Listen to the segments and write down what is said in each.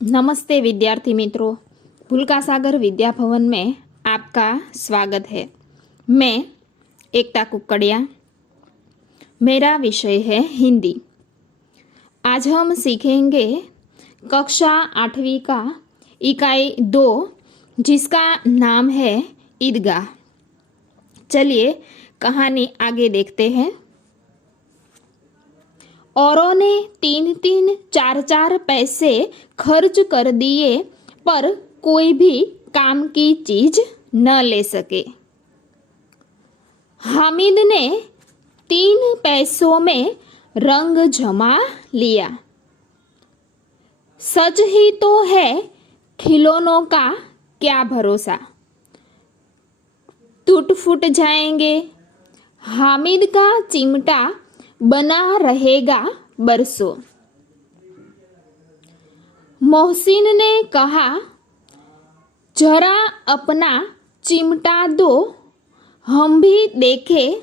नमस्ते विद्यार्थी मित्रों, भूलका सागर विद्या भवन में आपका स्वागत है। मैं एकता कुक्कड़िया, मेरा विषय है हिंदी। आज हम सीखेंगे कक्षा 8वीं का इकाई 2 जिसका नाम है ईदगाह। चलिए कहानी आगे देखते हैं। औरों ने 3-3, 4-4 पैसे खर्च कर दिए पर कोई भी काम की चीज न ले सके। हामिद ने 3 पैसों में रंग जमा लिया। सच ही तो है, खिलौनों का क्या भरोसा, टूट फूट जाएंगे। हामिद का चिमटा बना रहेगा बरसों। मोहसिन ने कहा, जरा अपना चिमटा दो, हम भी देखें।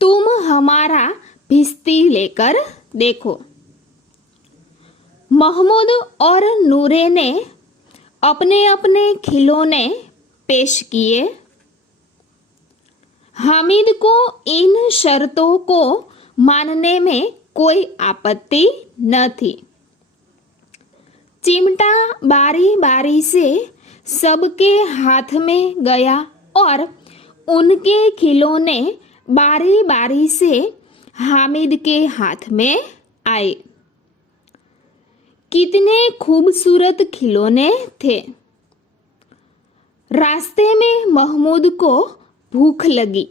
तुम हमारा भिश्ती लेकर देखो। महमूद और नूरे ने अपने अपने खिलौने पेश किए। हामिद को इन शर्तों को मानने में कोई आपत्ति न थी। चिमटा बारी बारी से सबके हाथ में गया और उनके खिलौने बारी बारी से हामिद के हाथ में आए। कितने खूबसूरत खिलौने थे। रास्ते में महमूद को भूख लगी।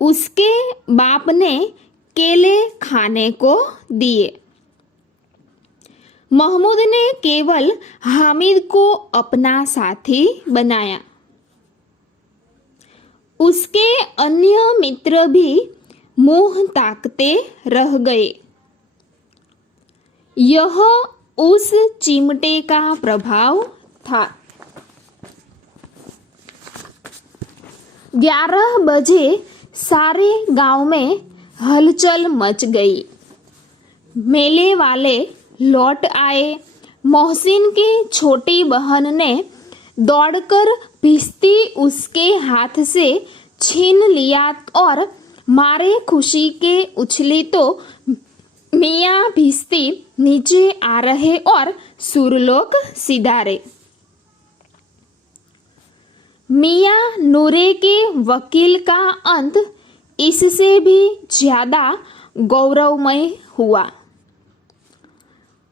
उसके बाप ने केले खाने को दिए। महमूद ने केवल हामिद को अपना साथी बनाया। उसके अन्य मित्र भी मुंह ताकते रह गए। यह उस चिमटे का प्रभाव था। 11 बजे सारे गांव में हलचल मच गई। मेले वाले लौट आए। मोहसिन की छोटी बहन ने दौड़कर भिश्ती उसके हाथ से छीन लिया और मारे खुशी के उछली तो मियाँ भिश्ती नीचे आ रहे और सुरलोक सिधारे। मियाँ नूरे के वकील का अंत इससे भी ज्यादा गौरवमय हुआ।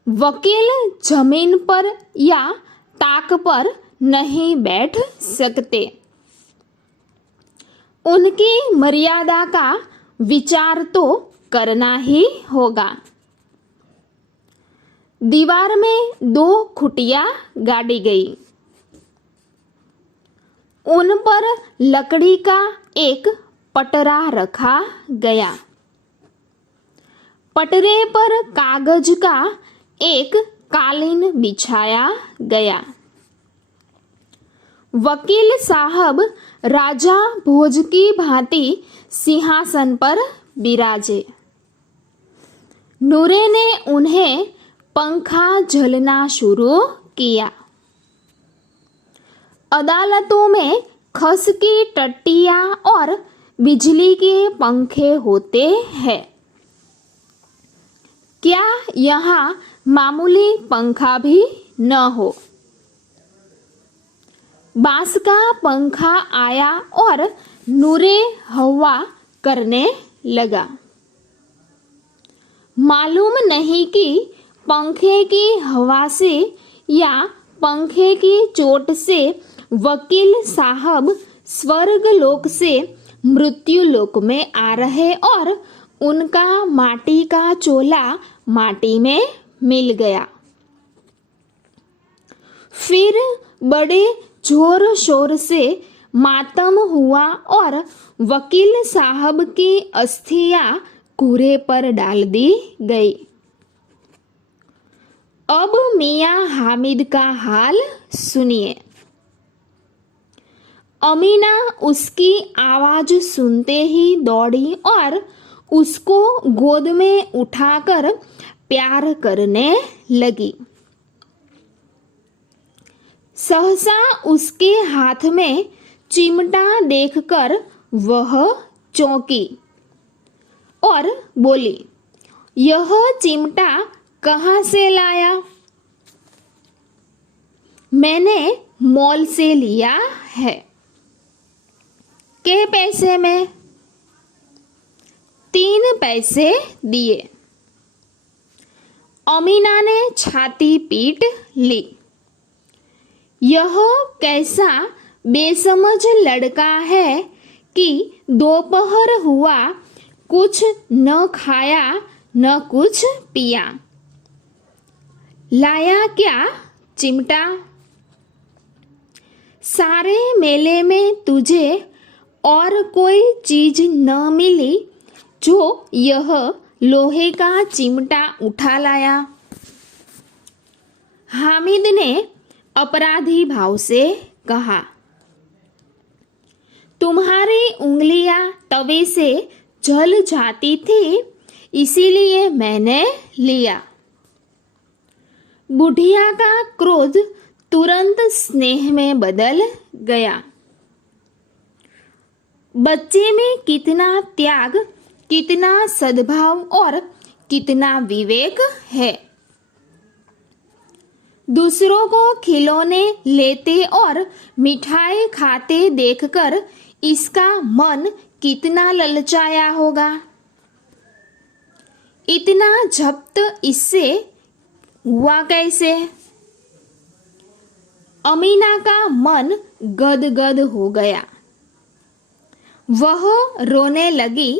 वकील जमीन पर या ताक पर नहीं बैठ सकते। उनकी मर्यादा का विचार तो करना ही होगा। दीवार में 2 खुटिया गाड़ी गई। उन पर लकड़ी का एक पटरा रखा गया। पटरे पर कागज का एक कालीन बिछाया गया। वकील साहब राजा भोज की भांति सिंहासन पर बिराजे। नूरे ने उन्हें पंखा झलना शुरू किया। अदालतों में खस की टट्टियां और बिजली के पंखे होते हैं। क्या यहाँ मामूली पंखा भी न हो? बांस का पंखा आया और नूरे हवा करने लगा। मालूम नहीं कि पंखे की हवा से या पंखे की चोट से वकील साहब स्वर्ग लोक से मृत्यु लोक में आ रहे और उनका माटी का चोला माटी में मिल गया। फिर बड़े जोर शोर से मातम हुआ और वकील साहब की अस्थियां कूड़े पर डाल दी गई। अब मियाँ हामिद का हाल सुनिए। अमीना उसकी आवाज सुनते ही दौड़ी और उसको गोद में उठाकर प्यार करने लगी। सहसा उसके हाथ में चिमटा देखकर वह चौंकी और बोली, यह चिमटा कहाँ से लाया? मैंने मॉल से लिया है। के पैसे में? 3 पैसे दिए। अमीना ने छाती पीट ली। यह कैसा बेसमझ लड़का है कि दोपहर हुआ, कुछ न खाया न कुछ पिया। लाया क्या चिमटा? सारे मेले में तुझे और कोई चीज न मिली जो यह लोहे का चिमटा उठा लाया। हामिद ने अपराधी भाव से कहा, तुम्हारी उंगलियां तवे से जल जाती थी, इसीलिए मैंने लिया। बुढ़िया का क्रोध तुरंत स्नेह में बदल गया। बच्चे में कितना त्याग, कितना सद्भाव और कितना विवेक है। दूसरों को खिलौने लेते और मिठाई खाते देखकर इसका मन कितना ललचाया होगा। इतना जब्त इससे हुआ कैसे? अमीना का मन गदगद हो गया। वह रोने लगी।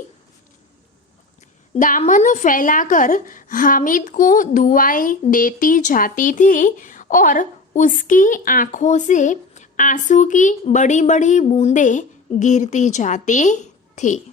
दामन फैलाकर हामिद को दुआएं देती जाती थी और उसकी आंखों से आंसू की बड़ी बड़ी बूंदें गिरती जाती थी।